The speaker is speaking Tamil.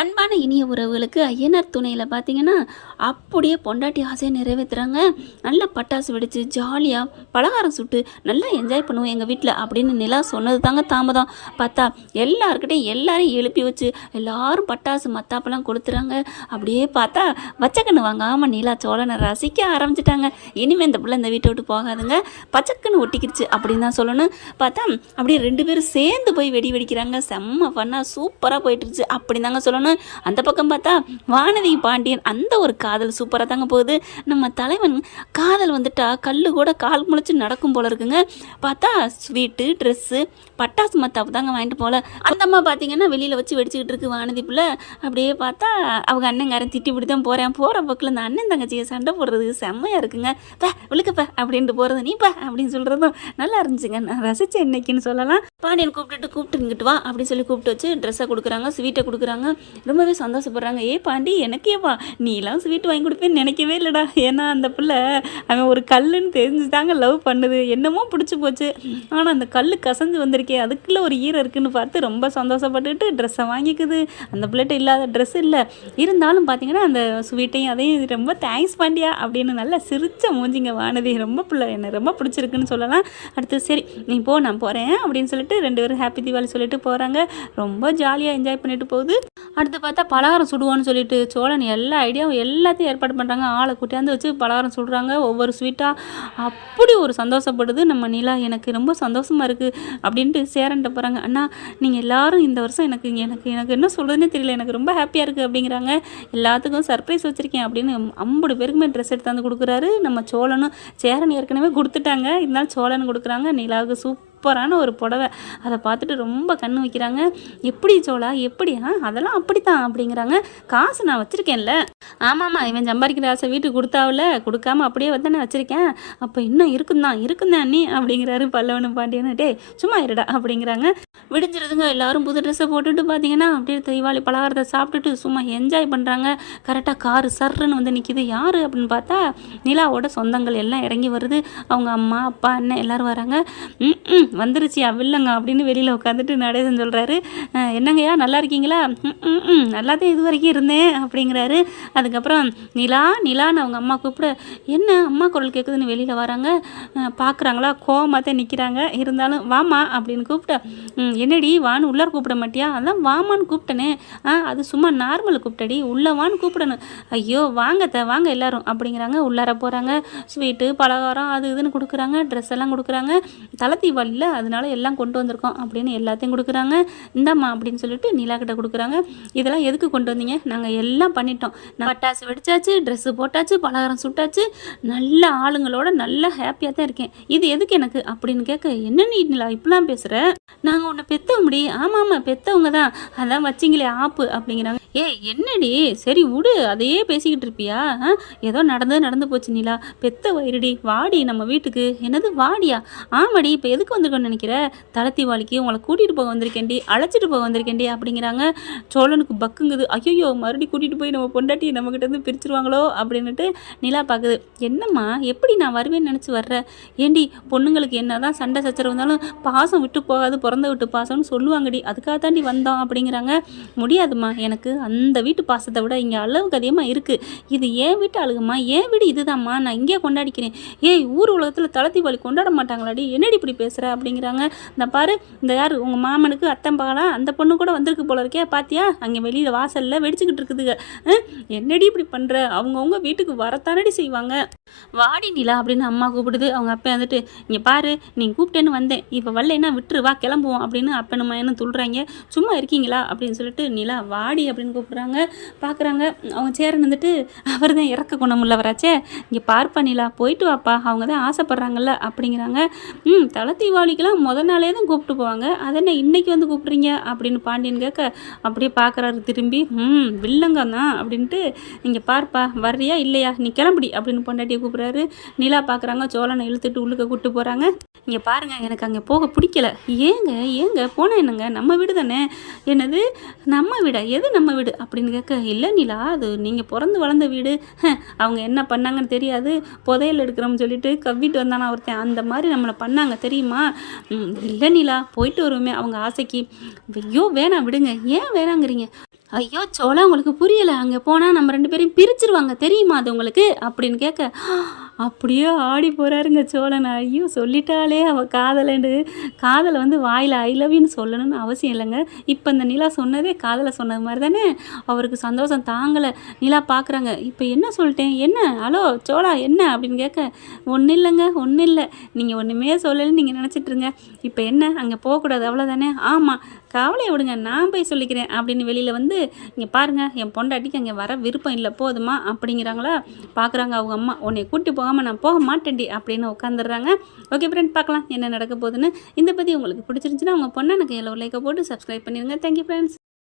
அன்பான இனிய உறவுகளுக்கு ஐயனார் துணையில் பார்த்தீங்கன்னா அப்படியே பொண்டாட்டி ஆசையை நிறைவேற்றுறாங்க. நல்லா பட்டாசு வெடித்து ஜாலியாக பலகாரம் சுட்டு நல்லா என்ஜாய் பண்ணுவோம் எங்கள் வீட்டில் அப்படின்னு நிலா சொன்னது தாங்க தாமதம். பார்த்தா எல்லாருக்கிட்டையும் எல்லாரையும் எழுப்பி வச்சு எல்லாரும் பட்டாசு மத்தாப்பெல்லாம் கொடுத்துறாங்க. அப்படியே பார்த்தா வச்சக்கண்ணு வாங்காமல் நிலா சோழனை ரசிக்க ஆரம்பிச்சிட்டாங்க. இனிமேல் இந்த பிள்ளை இந்த வீட்டை விட்டு போகாதுங்க, பச்சக்கண்ணு ஒட்டிக்கிடுச்சு அப்படின்னு தான் சொல்லணும். பார்த்தா அப்படியே 2 பேரும் சேர்ந்து போய் வெடிக்கிறாங்க. செம்ம பண்ணா சூப்பராக போயிட்டுருச்சு அப்படின்னு தாங்க சொல்லணும். அந்த பக்கம் பார்த்தா வானதி பாண்டியன் அந்த ஒரு காதல் சூப்பராக தாங்க போகுது. நம்ம தலைவன் காதல் வந்துட்டா கல்லு கூட கால் முளைச்சு நடக்கும் போல இருக்குங்க. பார்த்தா ஸ்வீட்டு ட்ரெஸ்ஸு பட்டாசு மத்தாப்பு தாங்க வாங்கிட்டு போல. அந்த அம்மா பார்த்தீங்கன்னா வெளியில் வச்சு வெடிச்சுக்கிட்டு இருக்கு வானதி பிள்ளை. அப்படியே பார்த்தா அவங்க அண்ணங்காரன் திட்டி இப்படி தான் போகிற பக்கில் இந்த அண்ணன் தங்கச்சியை சண்டை போடுறது செம்மையாக இருக்குங்க. விழுக்கப்ப அப்படின்ட்டு போகிறது நீப்பா அப்படின்னு சொல்கிறதும் நல்லா இருந்துச்சுங்க. நான் ரசித்தேன் இன்னைக்குன்னு சொல்லலாம். பாண்டியன் கூப்பிட்டு இங்கிட்டு வா அப்படின்னு சொல்லி கூப்பிட்டு வச்சு ட்ரெஸ்ஸை கொடுக்குறாங்க, ஸ்வீட்டை கொடுக்குறாங்க. ரொம்பவே சந்தோஷப்படுறாங்க. ஏ எனக்கேவா நீலாம் ஸ்வீட் வாங்கி கொடுப்பேன்னு நினைக்கவே இல்லைடா. ஏன்னா அந்த பிள்ளை அவன் ஒரு கல்லுன்னு தெரிஞ்சு தாங்க லவ் பண்ணுது, என்னமோ பிடிச்சி போச்சு. ஆனால் அந்த கல் கசஞ்சு வந்திருக்கே, அதுக்குள்ளே ஒரு ஈரம் இருக்குன்னு பார்த்து ரொம்ப சந்தோஷப்பட்டுட்டு ட்ரெஸ்ஸை வாங்கிக்குது. அந்த பிள்ளைகிட்ட இல்லாத ட்ரெஸ் இல்லை, இருந்தாலும் பார்த்தீங்கன்னா அந்த ஸ்வீட்டையும் அதையும் ரொம்ப தேங்க்ஸ் பாண்டியா அப்படின்னு நல்லா சிரிச்ச மூஞ்சிங்க வானதி. ரொம்ப பிள்ளை எனக்கு ரொம்ப பிடிச்சிருக்குன்னு சொல்லலாம். அடுத்து சரி நீ போ நான் போகிறேன் அப்படின்னு சொல்லிட்டு 2 பேரும் ஹாப்பி தீபாவளி சொல்லிட்டு போகிறாங்க. ரொம்ப ஜாலியாக என்ஜாய் பண்ணிட்டு போகுது. அடுத்து பார்த்தா பலகாரம் சுடுவோன்னு சொல்லிட்டு சோழன் எல்லா ஐடியாவும் எல்லாத்தையும் ஏற்பாடு பண்ணுறாங்க. ஆளை கூட்டியாந்து வச்சு பலகாரம் சுடுறாங்க, ஒவ்வொரு ஸ்வீட்டாக. அப்படி ஒரு சந்தோஷப்படுது நம்ம நிலா. எனக்கு ரொம்ப சந்தோஷமாக இருக்குது அப்படின்ட்டு சேரன்ட்ட போகிறாங்க. அண்ணா நீங்கள் எல்லோரும் இந்த வருஷம் எனக்கு எனக்கு எனக்கு என்ன சொல்கிறதுனே தெரியல, எனக்கு ரொம்ப ஹாப்பியாக இருக்குது அப்படிங்கிறாங்க. எல்லாத்துக்கும் சர்ப்ரைஸ் வச்சுருக்கேன் அப்படின்னு 50 பேருக்குமே ட்ரெஸ் எடுத்தாந்து கொடுக்குறாரு நம்ம சோழனும். சேரன் ஏற்கனவே கொடுத்துட்டாங்க, இருந்தாலும் சோழன் கொடுக்குறாங்க. நிலாவுக்கு சூப்பரான ஒரு புடவை. அதை பார்த்துட்டு ரொம்ப கண்ணு வைக்கிறாங்க. எப்படி சோழா எப்படியா? அதெல்லாம் அப்படித்தான் அப்படிங்கிறாங்க. காசு நான் வச்சுருக்கேன்ல. ஆமாம்மா இவன் சம்பாதிக்கிற ஆசை வீட்டுக்கு கொடுத்தாவில்ல, கொடுக்காம அப்படியே வந்தானே வச்சுருக்கேன். அப்போ இன்னும் இருக்குந்தான் நீ அப்படிங்கிறாரு பல்லவனும் பாண்டியனு. டே சும்மா இருடா அப்படிங்கிறாங்க. விடிஞ்சிருதுங்க. எல்லாரும் புது ட்ரெஸ்ஸை போட்டுட்டு பார்த்தீங்கன்னா அப்படியே தீபாவளி பலகாரத்தை சாப்பிட்டுட்டு சும்மா என்ஜாய் பண்ணுறாங்க. கரெக்டாக காரு சர்ன்னு வந்து நிற்கிது. யார் அப்படின்னு பார்த்தா நிலாவோட சொந்தங்கள் எல்லாம் இறங்கி வருது. அவங்க அம்மா அப்பா அண்ணன் எல்லோரும் வராங்க. வந்துருச்சு வில்லங்க அப்படின்னு வெளியில் உட்காந்துட்டு நடேசன் சொல்கிறாரு. என்னங்கய்யா நல்லா இருக்கீங்களா? நல்லாதான் இது வரைக்கும் இருந்தேன் அப்படிங்கிறாரு. அதுக்கப்புறம் நிலான்னு அவங்க அம்மா கூப்பிட, என்ன அம்மா குரல் கேட்குதுன்னு வெளியில் வராங்க. பார்க்குறாங்களா, கோவமாக தான் நிற்கிறாங்க. இருந்தாலும் வாமா அப்படின்னு கூப்பிட்ட, என்னடி வான்னு உள்ளார கூப்பிட மாட்டியா? அதான் வாமான்னு கூப்பிட்டனே. அது சும்மா நார்மல் கூப்பிட்டடி, உள்ள வான்னு கூப்பிடணும். ஐயோ வாங்க எல்லாரும் அப்படிங்கிறாங்க. உள்ளார போகிறாங்க. ஸ்வீட்டு பலகாரம் அது இதுன்னு கொடுக்குறாங்க, ட்ரெஸ் எல்லாம் கொடுக்குறாங்க. தலை தீபாவளியில் அதனால எல்லாம் கொண்டு வந்திருக்கோம் அப்படின்னு எல்லாத்தையும் கொடுக்குறாங்க. இந்தாம்மா அப்படின்னு சொல்லிட்டு நிலா கிட்ட கொடுக்குறாங்க. இதெல்லாம் எதுக்கு கொண்டு வந்தீங்க? நாங்கள் எல்லாம் பண்ணிட்டோம். பட்டாசு வெடிச்சாச்சு, ட்ரெஸ்ஸு போட்டாச்சு, பலகாரம் சுட்டாச்சு, நல்ல ஆளுங்களோட நல்லா ஹாப்பியாக தான் இருக்கேன். இது எதுக்கு எனக்கு அப்படின்னு கேட்க, என்ன நீ நிலா இப்படிலாம் பேசுகிற? நாங்கள் உன்னை பெற்றவங்கடி. ஆமாம் பெற்றவங்க தான், அதான் வச்சிங்களே ஆப்பு அப்படிங்கிறாங்க. என்னடி சரி விடு, அதையே பேசிக்கிட்டு இருப்பியா? ஏதோ நடந்து போச்சு நிலா, பெத்த வயிறுடி, வாடி நம்ம வீட்டுக்கு. என்னது வாடியா? ஆமாடி, இப்போ எதுக்கு வந்திருக்கோன்னு நினைக்கிற? தலை தீபாவளிக்கு உங்களை கூட்டிகிட்டு போக வந்திருக்கேன்டி, அழைச்சிட்டு போக வந்திருக்கேன்டி அப்படிங்கிறாங்க. சோழனுக்கு பக்குங்குது. ஐயோ மறுபடியும் கூட்டிகிட்டு போய் நம்ம பொண்டாட்டி நம்மக்கிட்ட இருந்து பிரிச்சிருவாங்களோ அப்படின்னுட்டு நிலா பார்க்குது. என்னம்மா எப்படி நான் வருவேன்னு நினச்சி வர்ற? ஏண்டி பொண்ணுங்களுக்கு என்ன தான் சண்டை சச்சரவு இருந்தாலும் பாசம் விட்டு போகாது, பிறந்த விட்டு பாசம்னு சொல்லுவாங்கடி, அதுக்காக தாண்டி வந்தோம் அப்படிங்கிறாங்க. முடியாதுமா, எனக்கு அந்த வீட்டு பாசத்தை விட இங்கே அளவுக்கு அதிகமாக இருக்குது. இது என் வீட்டு அழுகுமா, என் வீடு இதுதான்மா, நான் இங்கே கொண்டாடிக்கிறேன். ஊர் உலகத்தில் தலை தீபாவளி கொண்டாட மாட்டாங்களாடி, என்னடி இப்படி பேசுகிற அப்படிங்கிறாங்க. இந்த பாரு, இந்த யார் உங்கள் மாமனுக்கு அத்தம்பாலா அந்த பொண்ணு கூட வந்திருக்கு போல இருக்கே, பாத்தியா அங்கே வெளியில் வாசலில் வெடிச்சுக்கிட்டு இருக்குதுங்க. என்னடி இப்படி பண்ணுற? அவங்கவுங்க வீட்டுக்கு வரத்தானடி செய்வாங்க. வாடி நிலா அப்படின்னு அம்மா கூப்பிடுது. அவங்க அப்பா வந்துட்டு, இங்கே பாரு நீ கூப்பிட்டேன்னு வந்தேன், இப்போ வரலைன்னா விட்டுரு வா கிளம்புவோம் அப்படின்னு அப்பனுமா என்ன சொல்கிறாங்க. சும்மா இருக்கீங்களா அப்படின்னு சொல்லிட்டு நிலா வாடி அப்படின்னு கூப்பிட்றாங்க. பார்க்குறாங்க. அவங்க சேரன் வந்துட்டு, அவர் தான் இறக்க குணம் உள்ளவராச்சே, இங்கே பார்ப்பா நிலா போயிட்டு வாப்பா, அவங்க தான் ஆசைப்பட்றாங்கல்ல அப்படிங்கிறாங்க. தலை தீபாவளிக்கெல்லாம் முதல் நாளே தான் கூப்பிட்டு போவாங்க, அது என்ன இன்னைக்கு வந்து கூப்பிட்றீங்க அப்படின்னு பாண்டியன் கேட்க, அப்படியே பார்க்குறாரு திரும்பி. வில்லங்க தான் அப்படின்ட்டு, இங்கே பார்ப்பா வர்றியா இல்லையா, நீ கிளம்புடி அப்படின்னு பொண்டாட்டியை கூப்பிட்றாரு. நிலா பார்க்குறாங்க. சோழனை இழுத்துட்டு உள்ளுக்க கூப்பிட்டு போகிறாங்க. இங்கே பாருங்கள் எனக்கு அங்கே போக பிடிக்கல. ஏங்க போனால் என்னங்க, நம்ம வீடு தானே. என்னது நம்ம வீடா? எது நம்ம வீடு அப்படின்னு கேட்க, இல்லை நிலா அது நீங்கள் பிறந்து வளர்ந்த வீடு, அவங்க என்ன பண்ணாங்கன்னு தெரியாது, புதையல் எடுக்கிறோம்னு சொல்லிட்டு கவ்விட்டு வந்தானா ஒருத்தன், அந்த மாதிரி நம்மளை பண்ணாங்க தெரியுமா? இல்லை நிலா போயிட்டு வருவோமே அவங்க ஆசைக்கு. ஐயோ வேணாம் விடுங்க. ஏன் வேணாங்கிறீங்க? ஐயோ! சோளா உங்களுக்கு புரியல. அங்க போனா நம்ம 2 பேரையும் பிரிச்சுருவாங்க. தெரியுமா அது உங்களுக்கு? அப்படின்னு கேட்க, அப்படியே ஆடி போறாருங்க சோழன். ஐயோ! சொல்லிட்டாளே அவ காதலன்னு. காதல வந்து வாயில ஐ லவ் யூன்னு சொல்லணும்னு அவசியம் இல்லங்க. இப்ப இந்த நிலா சொன்னதே காதல சொன்னது மாரி தானே. அவருக்கு சந்தோஷம் தாங்கல. நிலா பார்க்குறாங்க. இப்ப என்ன சொல்ட்டேன்? என்ன? ஹலோ சோளா என்ன? அப்படின்னு கேட்க, ஒண்ணும் இல்லங்க, ஒண்ணும் இல்ல. நீங்க ஒண்ணுமே சொல்லலன்னு நீங்க நெனச்சிட்டுருங்க. இப்ப என்ன? அங்க போக்கூடாது அவ்வளோதானே? ஆமா. கவலைய விடுங்க. நான் போய் சொல்லிக்கிறேன் அப்படின்னு வெளியில வந்து, இங்க பாருங்க என் பொண்டாட்டிக்கு அங்க வர விருப்பம் இல்ல போதுமா? அப்படிங்கிறாங்களா. பார்க்குறாங்க அவங்க அம்மா. உன்னைய கூட்டி போகாம நான் போக மாட்டேன்டி அப்படின்னு உட்காந்துடுறாங்க. ஓகே ஃப்ரெண்ட் பார்க்கலாம் என்ன நடக்க போகுதுன்னு. இந்த பத்தி உங்களுக்கு பிடிச்சிருந்துச்சுன்னா உங்க பொண்ணான கையில ஒரு லைக்க போட்டு சப்ஸ்கிரைப் பண்ணிடுங்க. Thank you friends.